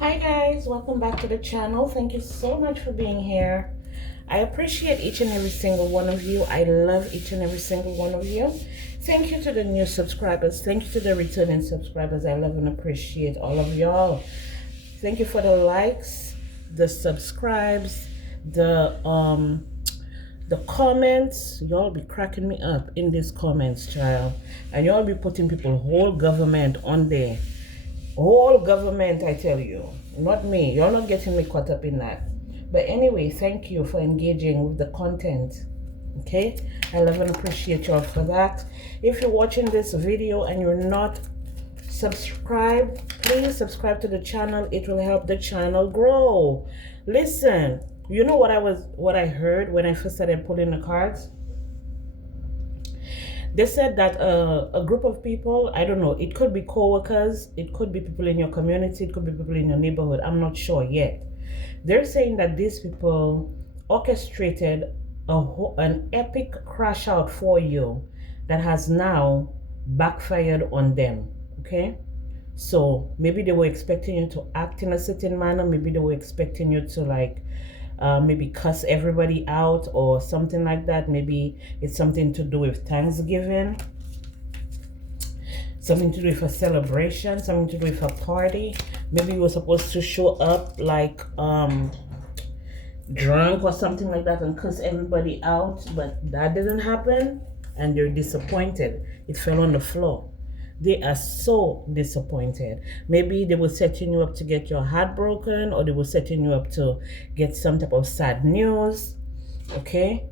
Hi guys, welcome back to the channel. Thank you so much for being here. I appreciate each and every single one of you. I love each and every single one of you. Thank you to the new subscribers. Thank you to the returning subscribers. I love and appreciate all of y'all. Thank you for the likes, the subscribes, the comments. Y'all be cracking me up in these comments, child. And y'all be putting people whole government on there. Whole government, I tell you, not me. You're not getting me caught up in that. But anyway, thank you for engaging with the content. Okay, I love and appreciate y'all for that. If you're watching this video and you're not subscribed, please subscribe to the channel. It will help the channel grow. Listen, you know what I heard when I first started pulling the cards? They said that a group of people, I don't know, it could be co-workers, it could be people in your community, it could be people in your neighborhood, I'm not sure yet. They're saying that these people orchestrated an epic crash out for you that has now backfired on them, okay? So maybe they were expecting you to act in a certain manner, maybe they were expecting you to like maybe cuss everybody out or something like that. Maybe it's something to do with Thanksgiving, something to do with a celebration, something to do with a party. Maybe you were supposed to show up like drunk or something like that and cuss everybody out, but that didn't happen and you're disappointed. It fell on the floor. They are so disappointed. Maybe they were setting you up to get your heart broken, or they were setting you up to get some type of sad news, okay,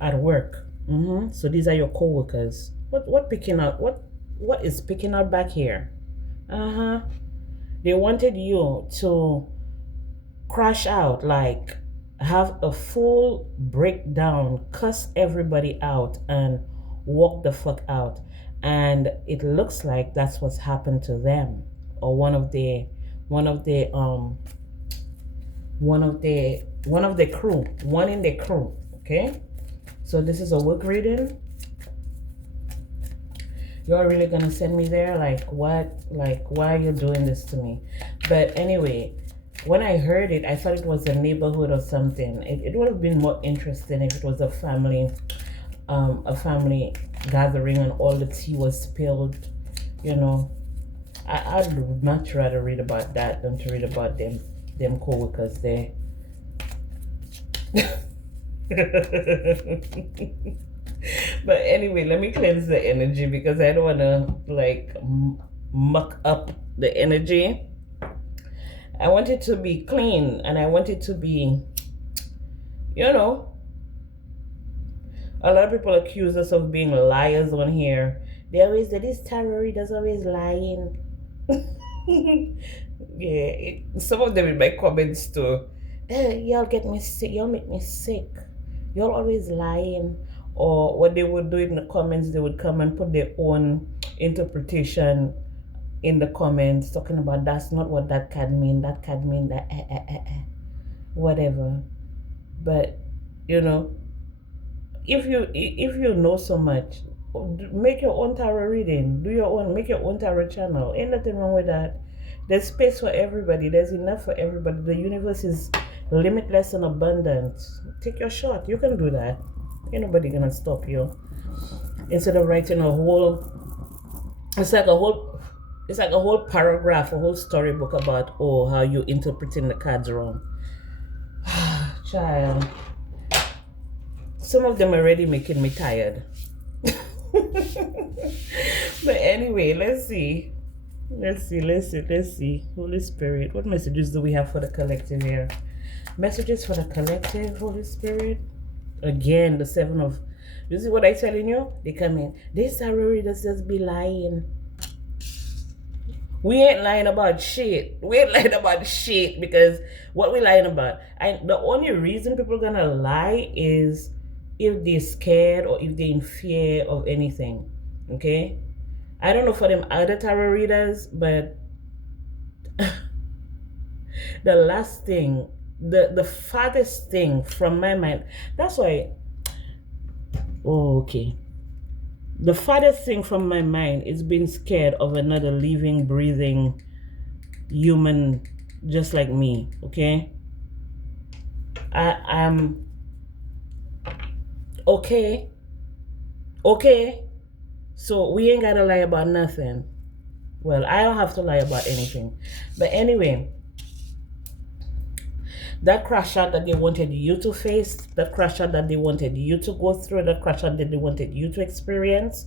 at work. So these are your co-workers. What picking out? What is picking out back here? They wanted you to crash out, like have a full breakdown, cuss everybody out, and walk the fuck out. And it looks like that's what's happened to them, or one of the crew, one in the crew. Okay, so this is a work reading. You're really gonna send me there? Like what? Like, why are you doing this to me? But anyway, when I heard it, I thought it was a neighborhood or something. It would have been more interesting if it was a family gathering and all the tea was spilled, you know. I'd much rather read about that than to read about them co-workers there. But anyway, let me cleanse the energy because I don't want to like muck up the energy. I want it to be clean, and I want it to be, you know, a lot of people accuse us of being liars on here. They always say this tarot reader's always lying. Yeah, some of them in my comments too. Y'all get me sick. Y'all make me sick. Y'all always lying. Or what they would do in the comments, they would come and put their own interpretation in the comments, talking about that's not what that card mean. That card mean that whatever. But you know, if you know so much, make your own tarot reading. Make your own tarot channel. Ain't nothing wrong with that. There's space for everybody. There's enough for everybody. The universe is limitless and abundant. Take your shot. You can do that. Ain't nobody gonna stop you. Instead of writing a whole, it's like a whole paragraph, a whole storybook about how you interpreting the cards wrong. Child. Some of them already making me tired. But anyway, let's see. Holy Spirit, what messages do we have for the collective here? Messages for the collective, Holy Spirit. Again, the 7 of... You see what I'm telling you? They come in. This tarot readers just be lying. We ain't lying about shit. We ain't lying about shit, because what we lying about? The only reason people are gonna lie is if they're scared or if they're in fear of anything. Okay? I don't know for them other tarot readers, but the last thing, the farthest thing from my mind, that's why, okay. The farthest thing from my mind is being scared of another living, breathing human just like me, okay? I'm okay, okay. So we ain't gotta lie about nothing. Well, I don't have to lie about anything. But anyway, that crash out that they wanted you to face, that crash out that they wanted you to go through, that crash out that they wanted you to experience,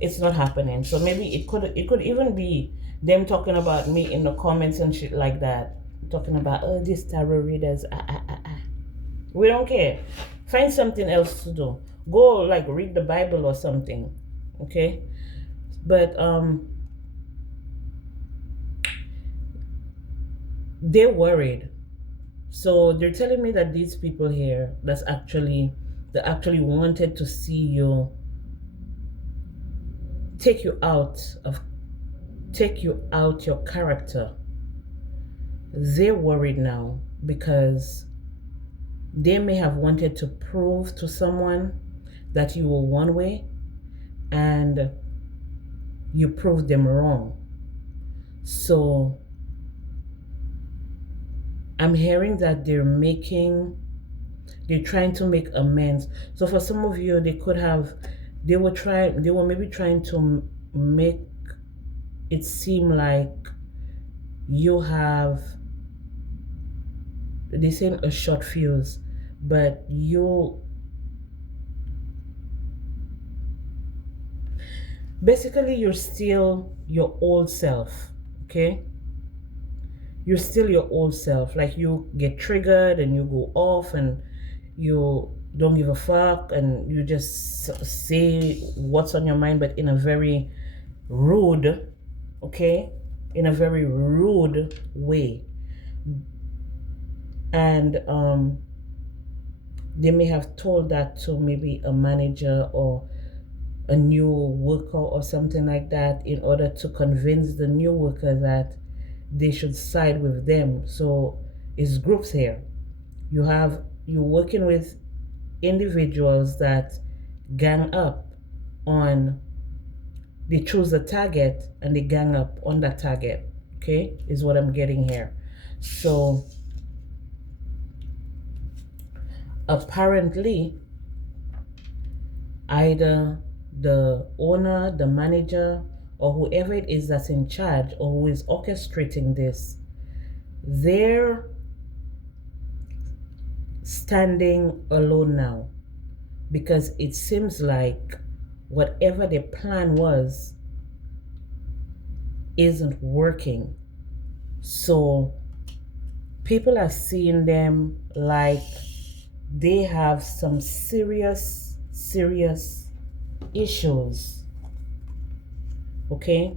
it's not happening. So maybe it could even be them talking about me in the comments and shit like that. Talking about, oh, these tarot readers. We don't care. Find something else to do. Go like read the Bible or something. Okay? But they're worried. So they're telling me that these people here that actually wanted to see you take you out of take you out your character. They're worried now because they may have wanted to prove to someone that you were one way and you proved them wrong. So I'm hearing that they're trying to make amends. So for some of you, they were maybe trying to make it seem like you have, they say a short fuse, but you're still your old self, okay? You're still your old self. Like you get triggered and you go off and you don't give a fuck and you just say what's on your mind, but in a very rude, okay? In a very rude way. And they may have told that to maybe a manager or a new worker or something like that in order to convince the new worker that they should side with them. So it's groups here. You're working with individuals that gang up on, they choose a target and they gang up on that target, okay, is what I'm getting here. So apparently either the owner, the manager, or whoever it is that's in charge or who is orchestrating this, they're standing alone now because it seems like whatever their plan was isn't working. So people are seeing them like they have some serious issues, okay?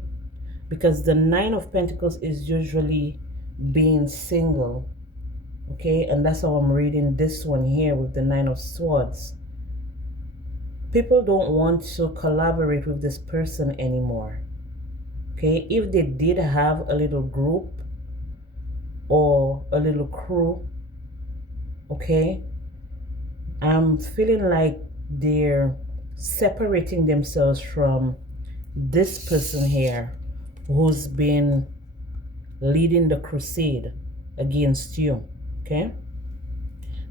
Because the Nine of Pentacles is usually being single, okay? And that's how I'm reading this one here with the Nine of Swords. People don't want to collaborate with this person anymore, okay? If they did have a little group or a little crew, okay, I'm feeling like they're separating themselves from this person here who's been leading the crusade against you, okay?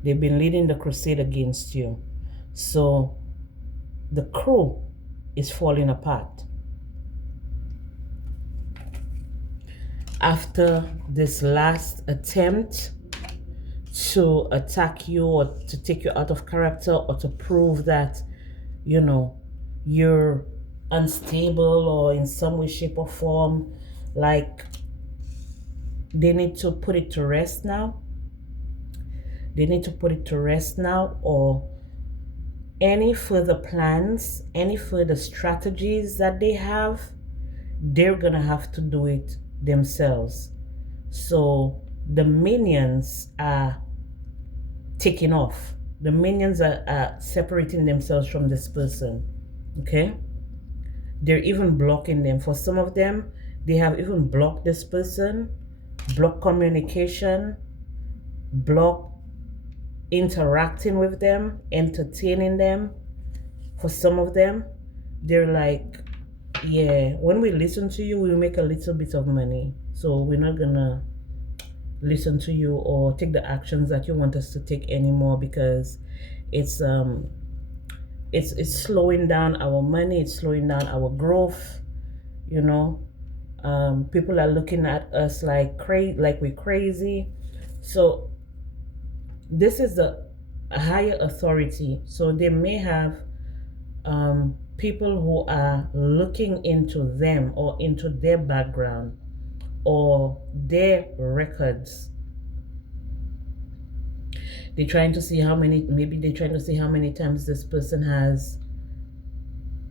They've been leading the crusade against you. So the crew is falling apart. After this last attempt to attack you or to take you out of character or to prove that, you know, you're unstable or in some way, shape, or form, like they need to put it to rest now. They need to put it to rest now, or any further plans, any further strategies that they have, they're gonna have to do it themselves. So the minions are taking off. The minions are separating themselves from this person, okay? They're even blocking them. For some of them, they have even blocked this person, block communication, block interacting with them, entertaining them. For some of them, they're like, yeah, when we listen to you, we make a little bit of money. So we're not gonna listen to you or take the actions that you want us to take anymore, because it's it's slowing down our money, it's slowing down our growth, you know. People are looking at us like we're crazy. So this is the higher authority. So they may have people who are looking into them or into their background or their records. They're trying to see how many, maybe they're trying to see how many times this person has,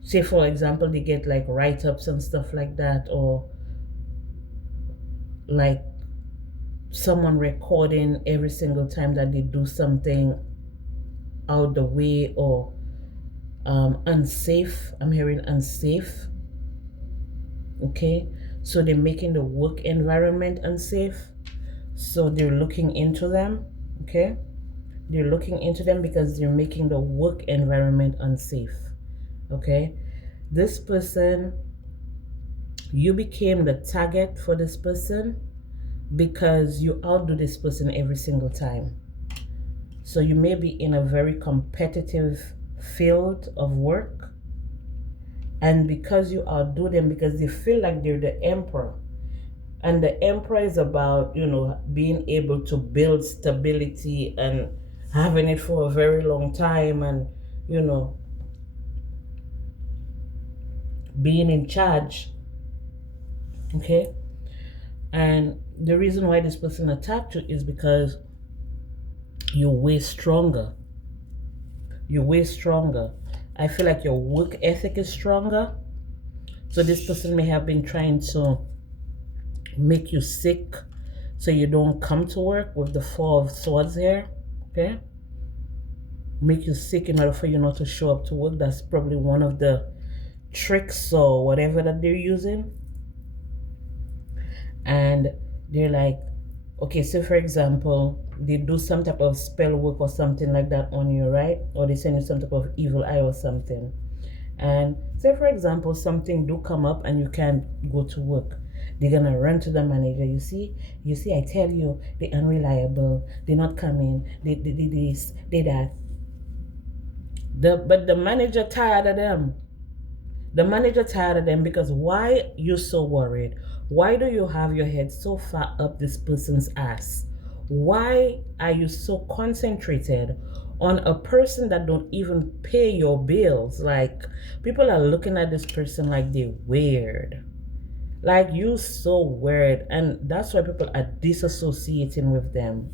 say for example, they get like write-ups and stuff like that, or like someone recording every single time that they do something out the way or unsafe. I'm hearing unsafe. Okay, so they're making the work environment unsafe, so they're looking into them. Okay, they're looking into them because they're making the work environment unsafe. Okay, this person, you became the target for this person because you outdo this person every single time. So you may be in a very competitive field of work, and because you outdo them, because they feel like they're the emperor, and the emperor is about, you know, being able to build stability and having it for a very long time, and, you know, being in charge. Okay, and the reason why this person attacked you is because you're way stronger. You're way stronger. I feel like your work ethic is stronger. So this person may have been trying to make you sick so you don't come to work, with the Four of Swords here. Okay, make you sick in order for you not to show up to work. That's probably one of the tricks or whatever that they're using. And they're like, okay, so for example, they do some type of spell work or something like that on you, right? Or they send you some type of evil eye or something. And say for example, something do come up and you can't go to work. They're gonna run to the manager. You see, I tell you, they're unreliable, they're not coming, they this, they that. But the manager tired of them. The manager tired of them because why you so worried? Why do you have your head so far up this person's ass? Why are you so concentrated on a person that don't even pay your bills? Like, people are looking at this person like they're weird. Like, you so weird, and that's why people are disassociating with them.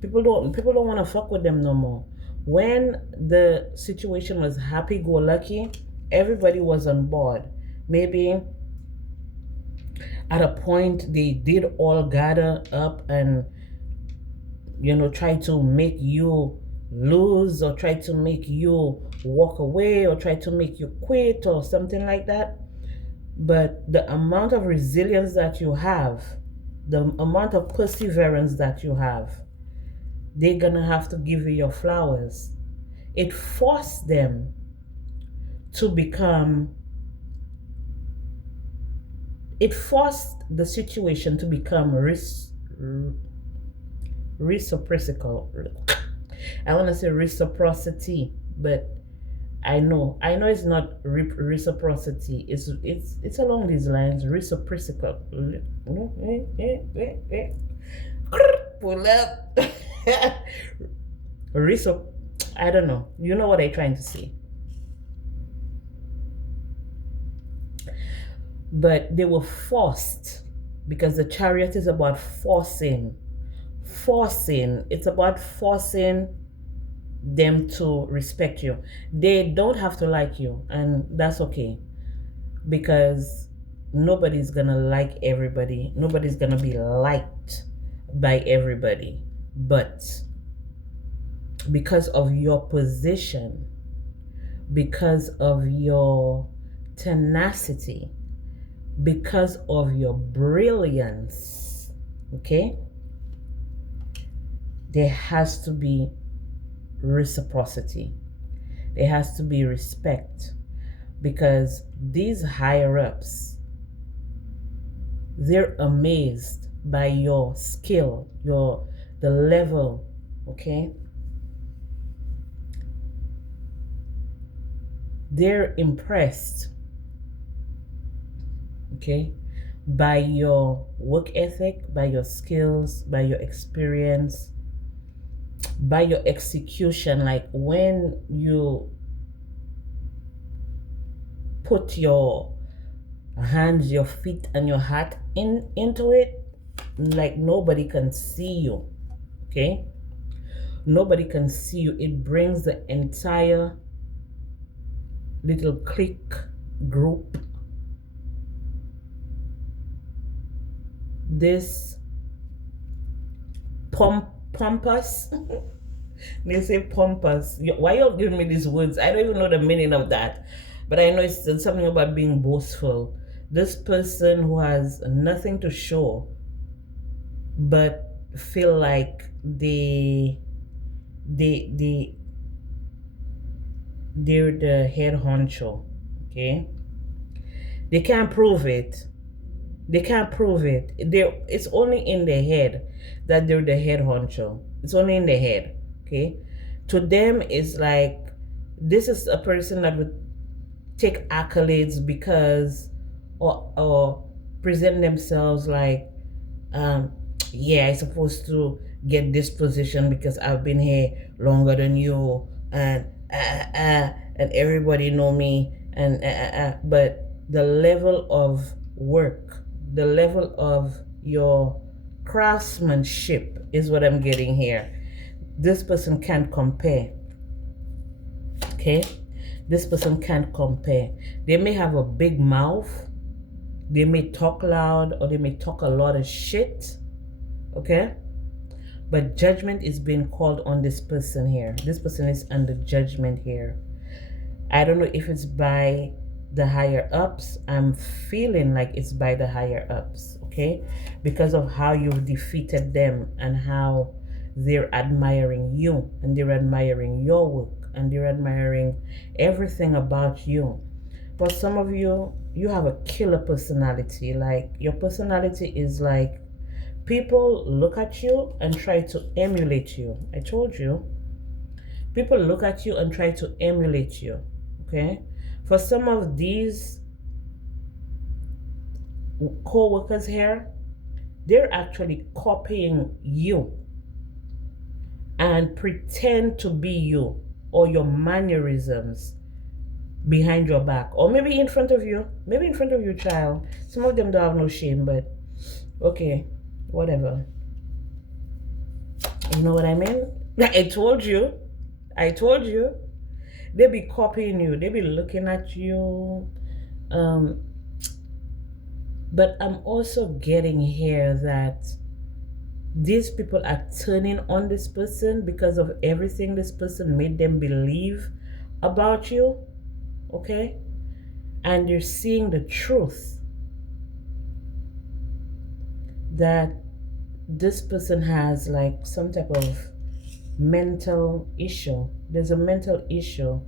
People don't want to fuck with them no more. When the situation was happy-go-lucky, everybody was on board. Maybe at a point they did all gather up and, you know, try to make you lose or try to make you walk away or try to make you quit or something like that. But the amount of resilience that you have, the amount of perseverance that you have, they're gonna have to give you your flowers. It forced them to become, it forced the situation to become reciprocal. I want to say reciprocity, but I know it's not reciprocity. It's along these lines. Reciprocal. Pull up. I don't know. You know what I'm trying to say. But they were forced, because the Chariot is about forcing. It's about forcing them to respect you. They don't have to like you, and that's okay, because nobody's gonna like everybody. Nobody's gonna be liked by everybody. But because of your position, because of your tenacity, because of your brilliance, okay, there has to be reciprocity. There has to be respect, because these higher ups, they're amazed by your skill, the level, okay? They're impressed, okay, by your work ethic, by your skills, by your experience, by your execution. Like when you put your hands, your feet, and your heart into it, like nobody can see you, okay? Nobody can see you. It brings the entire little clique group, this pompous. They say pompous. Why you giving me these words? I don't even know the meaning of that, but I know it's something about being boastful. This person who has nothing to show, but feel like they they they're the head honcho. Okay, they can't prove it. They can't prove it. It's only in their head that they're the head honcho. It's only in their head. Okay, to them it's like this is a person that would take accolades because or present themselves like yeah, I'm supposed to get this position because I've been here longer than you, and everybody know me, but the level of work, the level of your craftsmanship is what I'm getting here. This person can't compare. Okay, this person can't compare. They may have a big mouth, they may talk loud, or they may talk a lot of shit, okay, but judgment is being called on this person here. This person is under judgment here. I don't know if it's by the higher ups. I'm feeling like it's by the higher ups, okay, because of how you've defeated them and how they're admiring you, and they're admiring your work, and they're admiring everything about you. But some of you, you have a killer personality. Like your personality is like people look at you and try to emulate you. I told you. People look at you and try to emulate you. Okay? For some of these co-workers here, they're actually copying you and pretend to be you or your mannerisms behind your back, or maybe in front of you, maybe in front of your child. Some of them don't have no shame, but okay, whatever. You know what I mean? I told you. They be copying you, they be looking at you. But I'm also getting here that these people are turning on this person because of everything this person made them believe about you, okay? And they're seeing the truth that this person has like some type of mental issue. There's a mental issue.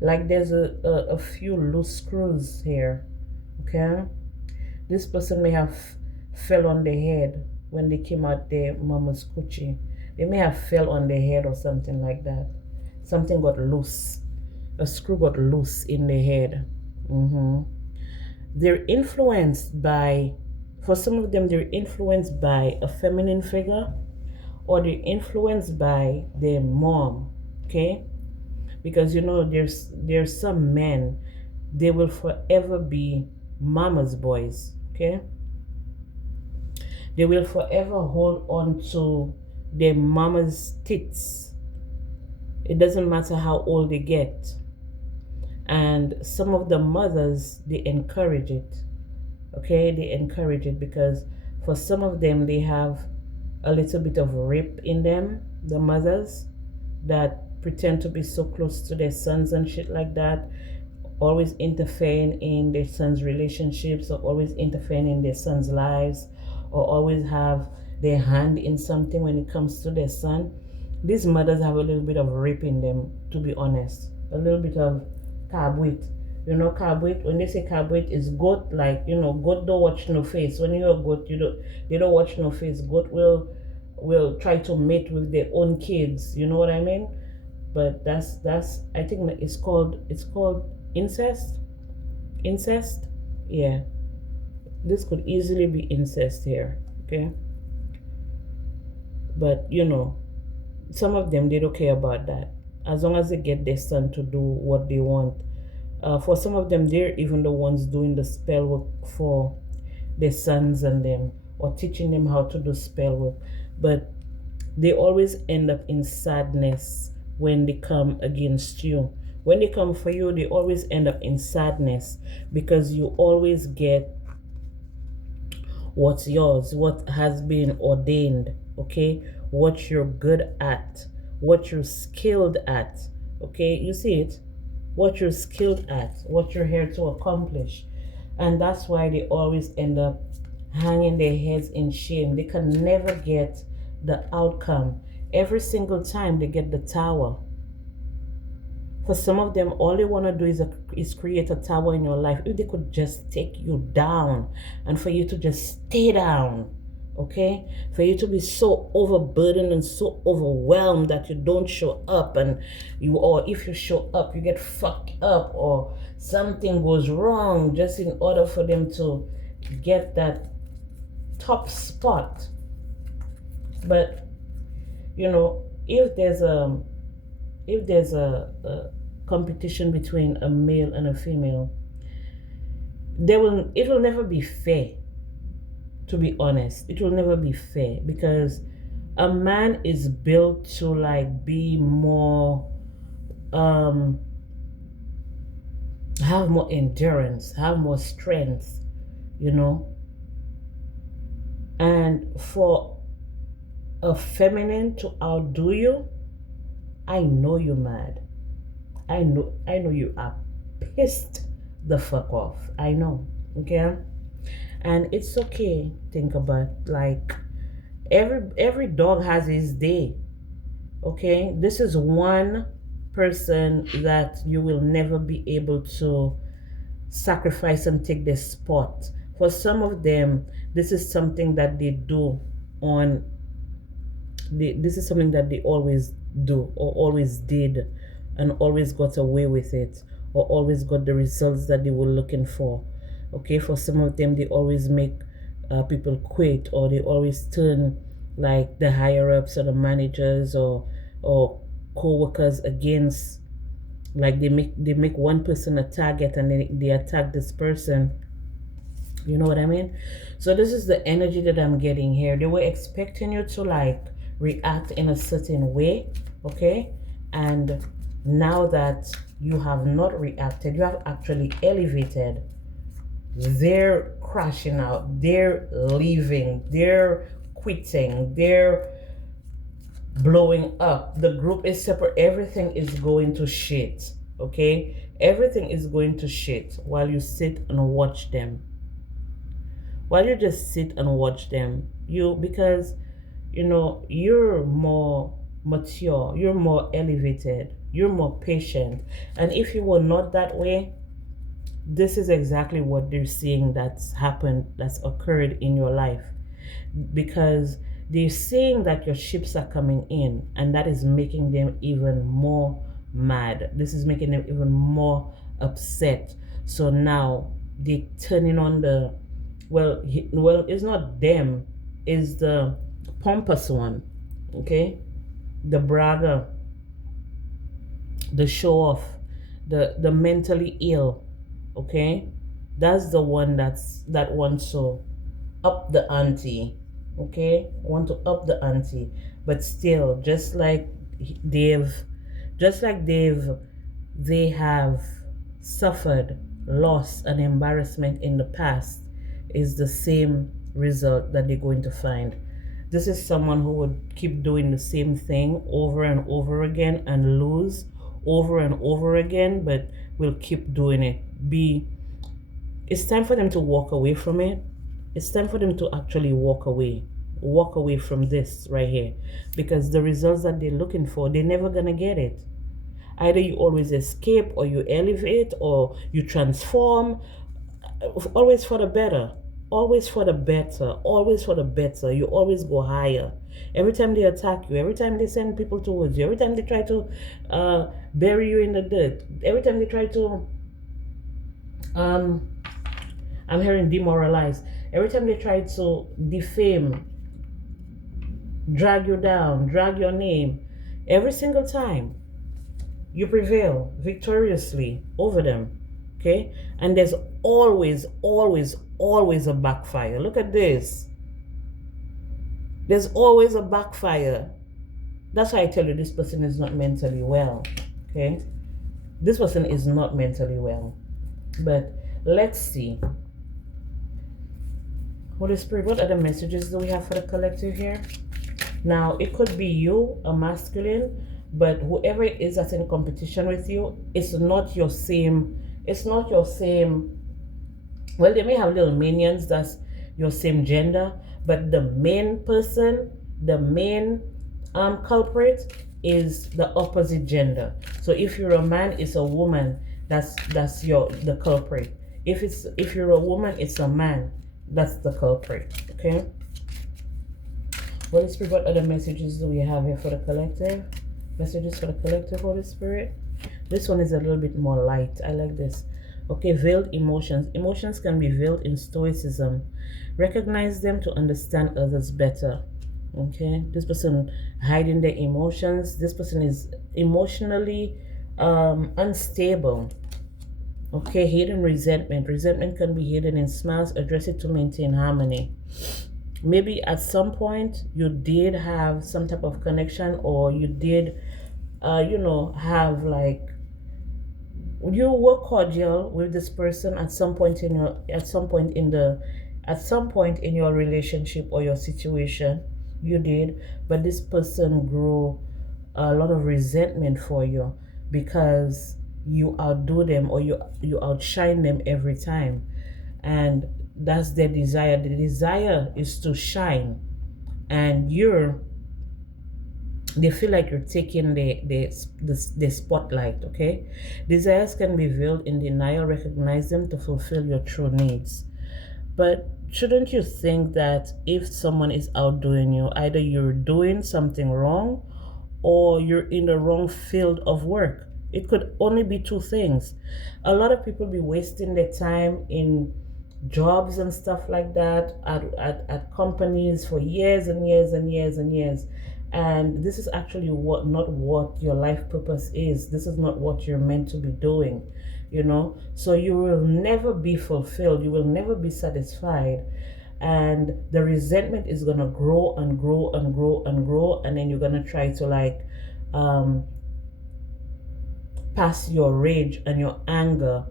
Like there's a few loose screws here, okay? This person may have fell on their head when they came out their mama's coochie. They may have fell on their head or something like that. Something got loose. A screw got loose in their head. They're influenced by, for some of them, they're influenced by a feminine figure, or they're influenced by their mom, okay? Because you know, there's some men, they will forever be mama's boys, okay? They will forever hold on to their mama's tits. It doesn't matter how old they get. And some of the mothers, they encourage it, okay? They encourage it because for some of them, they have a little bit of rape in them, the mothers that pretend to be so close to their sons and shit like that, always interfering in their sons' relationships, or always interfering in their sons' lives, or always have their hand in something when it comes to their son. These mothers have a little bit of rape in them, to be honest. A little bit of tabwit. You know, carbate, when they say carbate is goat, like, you know, goat don't watch no face. When you're a goat, they don't watch no face. Goat will try to mate with their own kids. You know what I mean? But that's I think that it's called incest. Incest. Yeah. This could easily be incest here. Okay. But you know, some of them, they don't care about that. As long as they get their son to do what they want. For some of them, they're even the ones doing the spell work for their sons and them, or teaching them how to do spell work. But they always end up in sadness when they come against you. When they come for you, they always end up in sadness because you always get what's yours, what has been ordained, okay? What you're good at, what you're skilled at, okay? You see it? What you're skilled at, what you're here to accomplish. And that's why they always end up hanging their heads in shame. They can never get the outcome. Every single time they get the tower. For some of them, all they want to do is create a tower in your life. If they could just take you down and for you to just stay down, okay? For you to be so overburdened and so overwhelmed that you don't show up, or if you show up, you get fucked up or something goes wrong, just in order for them to get that top spot. But you know, if there's a competition between a male and a female, it will never be fair. To be honest, it will never be fair because a man is built to like be more, have more endurance, have more strength, you know. And for a feminine to outdo you, I know you're mad. I know you are pissed the fuck off. I know. Okay? And it's okay. Think about, like, every dog has his day. Okay? This is one person that you will never be able to sacrifice and take their spot. For some of them, this is something that they do on this is something that they always do or always did and always got away with it or always got the results that they were looking for. Okay, for some of them, they always make people quit, or they always turn like the higher ups or the managers or co-workers against, like they make one person a target and then they attack this person. You know what I mean? So this is the energy that I'm getting here. They were expecting you to like react in a certain way, okay? And now that you have not reacted, you have actually elevated. They're crashing out, they're leaving, they're quitting, they're blowing up. The group is separate, everything is going to shit, okay? Everything is going to shit while you sit and watch them. While you just sit and watch them, because you know you're more mature, you're more elevated, you're more patient. And if you were not that way, this is exactly what they're seeing that's happened, that's occurred in your life. Because they're seeing that your ships are coming in, and that is making them even more mad. This is making them even more upset. So now they're turning on the, well, it's not them, it's the pompous one, okay? The bragger, the show off, the mentally ill, okay? That's the one that wants to up the ante, okay? Want to up the ante, but still, just like they've, they have suffered loss and embarrassment in the past, is the same result that they're going to find. This is someone who would keep doing the same thing over and over again and lose over and over again, but will keep doing it. It's time for them to walk away from it. It's time for them to actually walk away from this right here, because the results that they're looking for, they're never gonna get it. Either you always escape, or you elevate, or you transform. Always for the better. Always for the better. Always for the better. You always go higher. Every time they attack you, every time they send people towards you, every time they try to bury you in the dirt, every time they try to um I'm hearing demoralize. Every time they try to defame, drag you down, drag your name, every single time you prevail victoriously over them. Okay? And there's always, always, always a backfire. Look at this. There's always a backfire. That's why I tell you this person is not mentally well. Okay? This person is not mentally well. But let's see. Holy Spirit, what other messages do we have for the collective here? Now, it could be you, a masculine, but whoever it is that's in competition with you, it's not your same, well, they may have little minions that's your same gender, but the main person, the main culprit is the opposite gender. So if you're a man, it's a woman that's the culprit. If you're a woman, it's a man that's the culprit. Okay. Holy Spirit, what other messages do we have here for the collective? Messages for the collective, Holy Spirit. This one is a little bit more light. I like this. Okay, veiled emotions. Emotions can be veiled in stoicism. Recognize them to understand others better. Okay, this person hiding their emotions. This person is emotionally unstable. Okay, hidden resentment. Resentment can be hidden in smiles. Address it to maintain harmony. Maybe at some point you did have some type of connection, or you did, have like, you were cordial with this person at some point in your relationship or your situation. You did, but this person grew a lot of resentment for you because you outdo them, or you outshine them every time, and that's their desire. The desire is to shine, and they feel like you're taking the spotlight. Okay, desires can be veiled in denial. Recognize them to fulfill your true needs. But shouldn't you think that if someone is outdoing you, either you're doing something wrong, or you're in the wrong field of work? It could only be two things. A lot of people be wasting their time in jobs and stuff like that at companies for years and years and years and years, and this is actually not what your life purpose is. This is not what you're meant to be doing, so you will never be fulfilled, you will never be satisfied, and the resentment is going to grow and grow and grow and grow, and then you're going to try to like pass your rage and your anger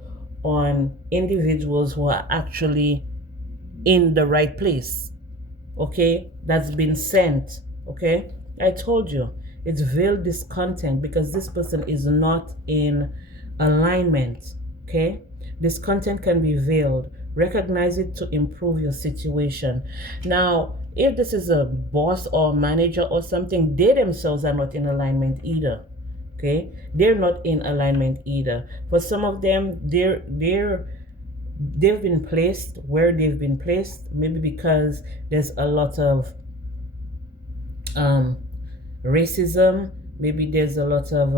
on individuals who are actually in the right place. Okay, that's been sent. Okay, I told you it's veiled discontent because this person is not in alignment. Okay, discontent can be veiled. Recognize it to improve your situation. Now, if this is a boss or manager or something, they themselves are not in alignment either. Okay, they're not in alignment either. For some of them, they've been placed where they've been placed, maybe because there's a lot of racism, maybe there's a lot of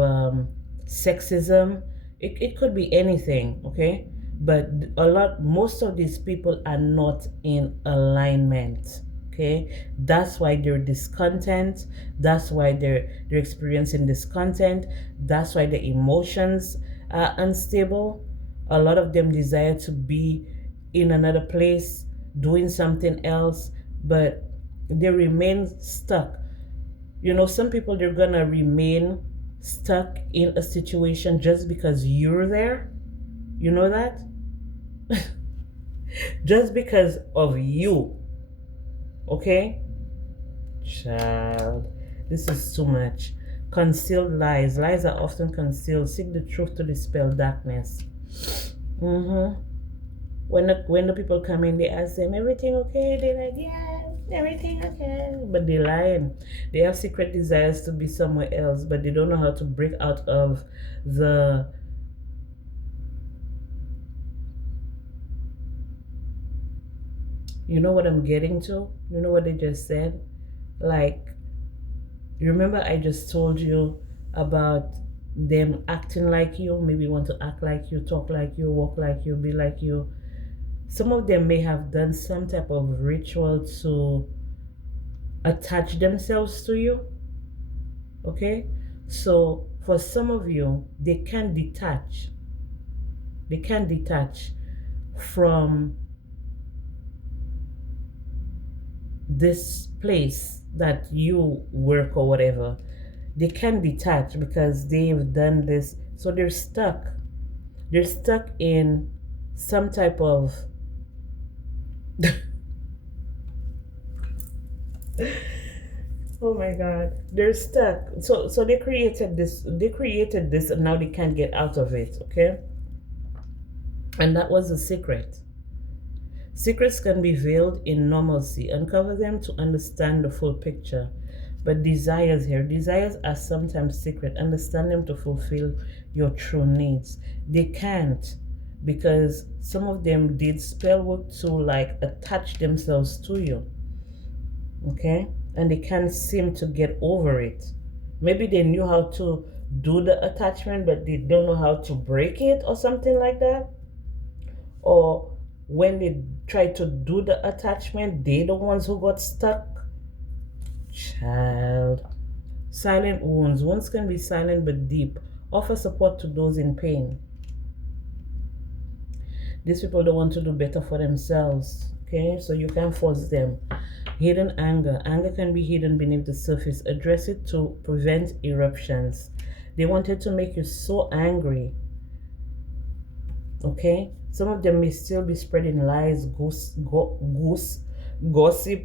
sexism. It could be anything. Okay, but most of these people are not in alignment. Okay, that's why they're discontent. That's why they're experiencing discontent. That's why the emotions are unstable. A lot of them desire to be in another place doing something else, but they remain stuck. Some people, they're gonna remain stuck in a situation just because you're there. You know that? Just because of you. Okay? Child, this is too much. Concealed lies. Lies are often concealed. Seek the truth to dispel darkness. When the people come in, they ask them, everything okay? They're like, yes. everything okay. But they're lying. They have secret desires to be somewhere else, but they don't know how to break out of the. You know what I'm getting to? You know what they just said? Like, you remember I just told you about them acting like you, maybe want to act like you, talk like you, walk like you, be like you. Some of them may have done some type of ritual to attach themselves to you. Okay? So for some of you, they can detach. They can detach from this place that you work or whatever. They can detach because they've done this. So they're stuck. They're stuck in some type of oh my god. They're stuck. So they created this and now they can't get out of it, okay? And that was the secret. Secrets can be veiled in normalcy. Uncover them to understand the full picture. But desires are sometimes secret. Understand them to fulfill your true needs. They can't because some of them did spell work to like attach themselves to you. Okay? And they can't seem to get over it. Maybe they knew how to do the attachment, but they don't know how to break it or something like that. Or when they try to do the attachment, they the ones who got stuck. Child. Silent wounds. Wounds can be silent but deep. Offer support to those in pain. These people don't want to do better for themselves. Okay, so you can force them. Hidden anger. Anger can be hidden beneath the surface. Address it to prevent eruptions. They wanted to make you so angry. Okay, some of them may still be spreading lies, gossip,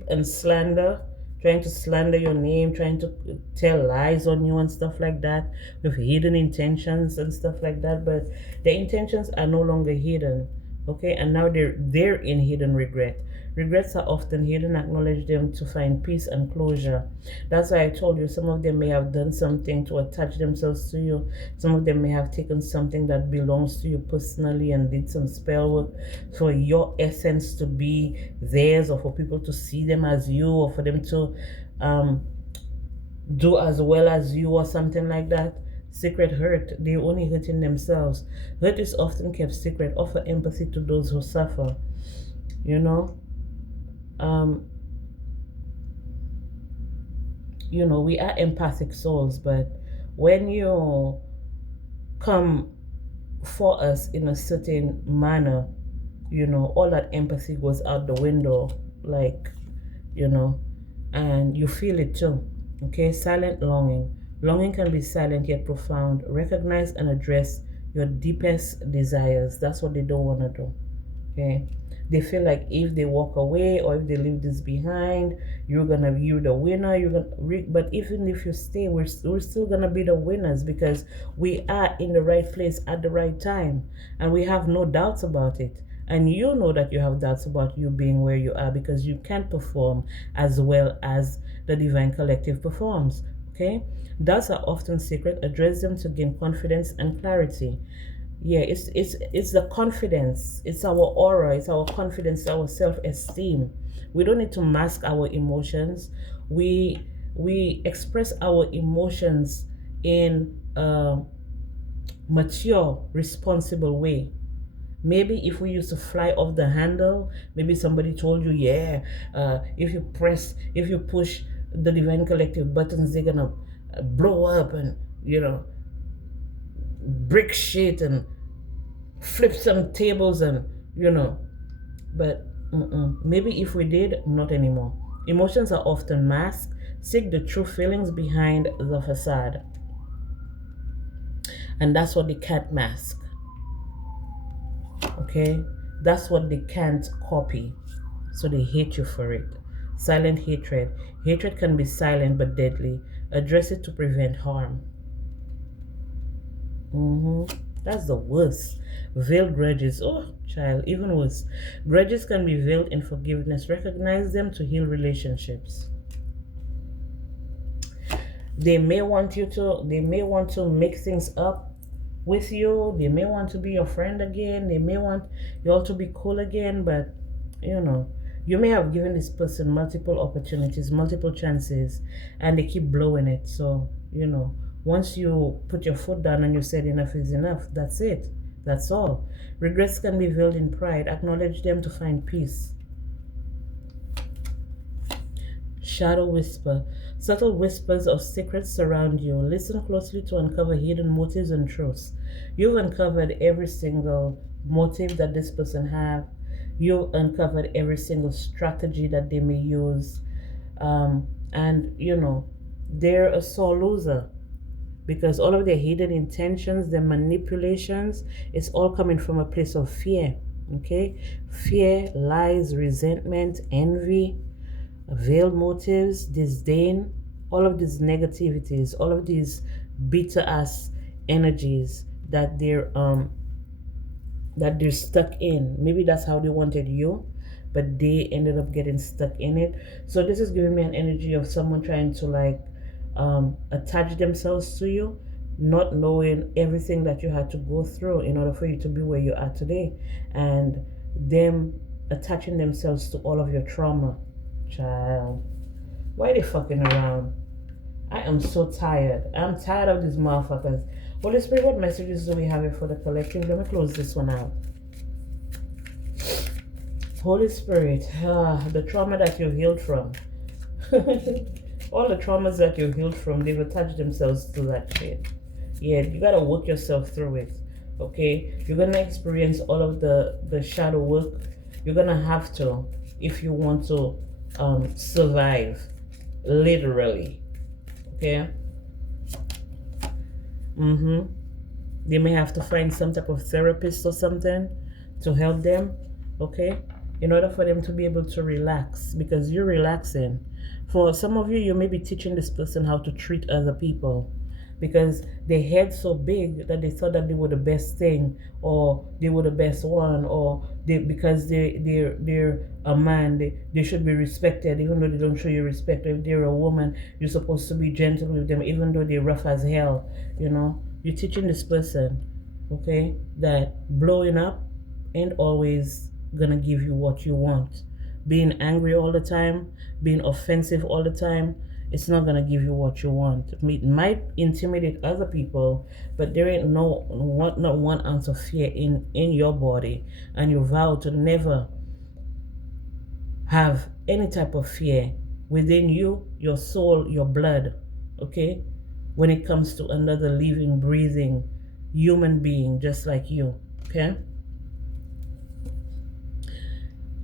and slander, trying to slander your name, trying to tell lies on you and stuff like that, with hidden intentions and stuff like that. But the intentions are no longer hidden. Okay, and now they're in hidden regret. Regrets are often hidden. Acknowledge them to find peace and closure. That's why I told you some of them may have done something to attach themselves to you. Some of them may have taken something that belongs to you personally and did some spell work for your essence to be theirs, or for people to see them as you, or for them to do as well as you, or something like that. Secret hurt. They're only hurting themselves. Hurt is often kept secret. Offer empathy to those who suffer. You know? Um, we are empathic souls, but when you come for us in a certain manner, all that empathy goes out the window, like, and you feel it too. Okay, silent longing. Longing can be silent yet profound. Recognize and address your deepest desires. That's what they don't want to do. Okay, they feel like if they walk away or if they leave this behind, you're the winner. But even if you stay, we're still gonna be the winners because we are in the right place at the right time, and we have no doubts about it. And you know that you have doubts about you being where you are because you can't perform as well as the Divine Collective performs. Okay, doubts are often secret. Address them to gain confidence and clarity. Yeah, it's the confidence, it's our aura, it's our confidence, our self-esteem. We don't need to mask our emotions. We express our emotions in a mature, responsible way. Maybe if we used to fly off the handle, maybe somebody told you, yeah, if you push the Divine Collective buttons, they're gonna blow up and brick shit and flip some tables and but maybe if we did, not anymore. Emotions are often masked. Seek the true feelings behind the facade, and that's what they can't mask. Okay, that's what they can't copy, so they hate you for it. Silent hatred. Hatred can be silent but deadly. Address it to prevent harm. That's the worst. Veiled grudges. Oh, child, even worse. Grudges can be veiled in forgiveness. Recognize them to heal relationships. They may want to make things up with you. They may want to be your friend again. They may want you all to be cool again, but you know, you may have given this person multiple opportunities, multiple chances, and they keep blowing it. So, once you put your foot down and you said enough is enough, that's it. That's all. Regrets can be veiled in pride. Acknowledge them to find peace. Shadow whisper. Subtle whispers of secrets surround you. Listen closely to uncover hidden motives and truths. You've uncovered every single motive that this person have. You've uncovered every single strategy that they may use. And they're a sore loser because all of their hidden intentions, their manipulations, it's all coming from a place of fear. Okay? Fear, lies, resentment, envy, veiled motives, disdain, all of these negativities, all of these bitter ass energies that they're stuck in. Maybe that's how they wanted you, but they ended up getting stuck in it. So this is giving me an energy of someone trying to attach themselves to you, not knowing everything that you had to go through in order for you to be where you are today, and them attaching themselves to all of your trauma. Child, why are they fucking around? I am so tired. I'm tired of these motherfuckers. Holy Spirit, what messages do we have here for the collective? Let me close this one out. Holy Spirit, the trauma that you've healed from. All the traumas that you've healed from, they've attached themselves to that shit. Yeah, you gotta work yourself through it. Okay? You're gonna experience all of the shadow work. You're gonna have to, if you want to survive, literally. Okay? They may have to find some type of therapist or something to help them, okay, in order for them to be able to relax, because you're relaxing. For some of you, you may be teaching this person how to treat other people because they head so big that they thought that they were the best thing, or they were the best one, or because they're a man, they should be respected even though they don't show you respect. If they're a woman, you're supposed to be gentle with them even though they're rough as hell. You're teaching this person, okay, that blowing up ain't always gonna give you what you want. Being angry all the time, being offensive all the time, it's not gonna give you what you want. It might intimidate other people, but there ain't not one ounce of fear in your body, and you vow to never have any type of fear within you, your soul, your blood, okay? When it comes to another living, breathing human being just like you, okay?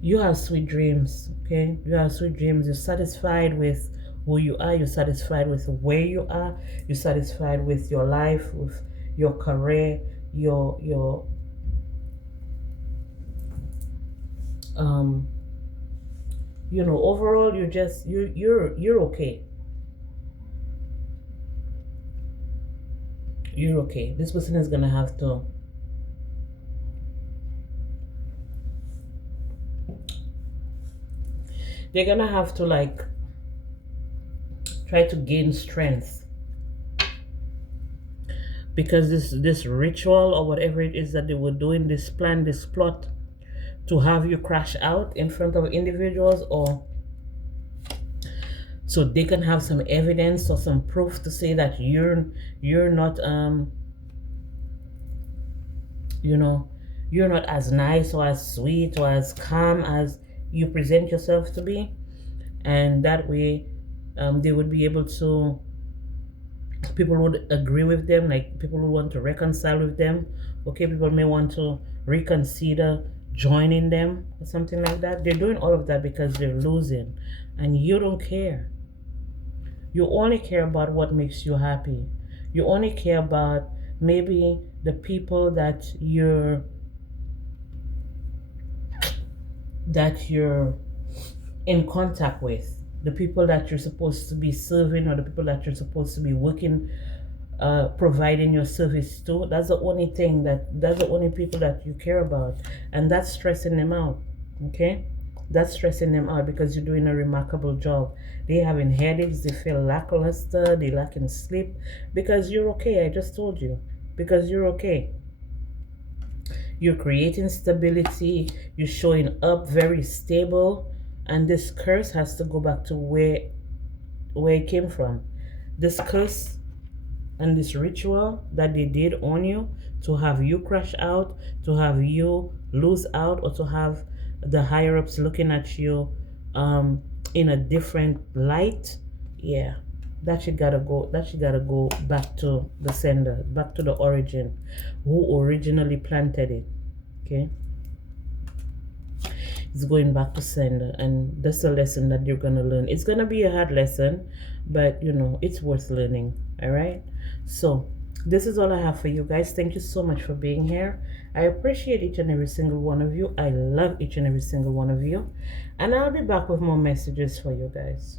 You have sweet dreams, okay? You have sweet dreams. You're satisfied with who you are. You're satisfied with where you are. You're satisfied with your life, with your career, your overall, you're okay. You're okay. This person is gonna have to they're gonna have to try to gain strength, because this ritual or whatever it is that they were doing, this plan, this plot to have you crash out in front of individuals, or so they can have some evidence or some proof to say that you're not you're not as nice or as sweet or as calm as you present yourself to be. And that way they would be able to, people would agree with them, like people would want to reconcile with them. Okay, people may want to reconsider joining them or something like that. They're doing all of that because they're losing, and you don't care. You only care about what makes you happy. You only care about maybe the people that you're in contact with, the people that you're supposed to be serving, or the people that you're supposed to be working providing your service to. That's the only thing that's the only people that you care about, and that's stressing them out. Okay, that's stressing them out because you're doing a remarkable job. They having headaches, they feel lackluster, they lacking sleep because you're okay. I just told you, because you're okay. You're creating stability, you're showing up very stable, and this curse has to go back to where it came from. This curse and this ritual that they did on you to have you crash out, to have you lose out, or to have the higher ups looking at you in a different light, yeah, that you gotta go. That you gotta go back to the sender, back to the origin, who originally planted it. Okay, it's going back to sender, and that's a lesson that you're gonna learn. It's gonna be a hard lesson, but you know it's worth learning. All right, so this is all I have for you guys. Thank you so much for being here. I appreciate each and every single one of you. I love each and every single one of you, and I'll be back with more messages for you guys.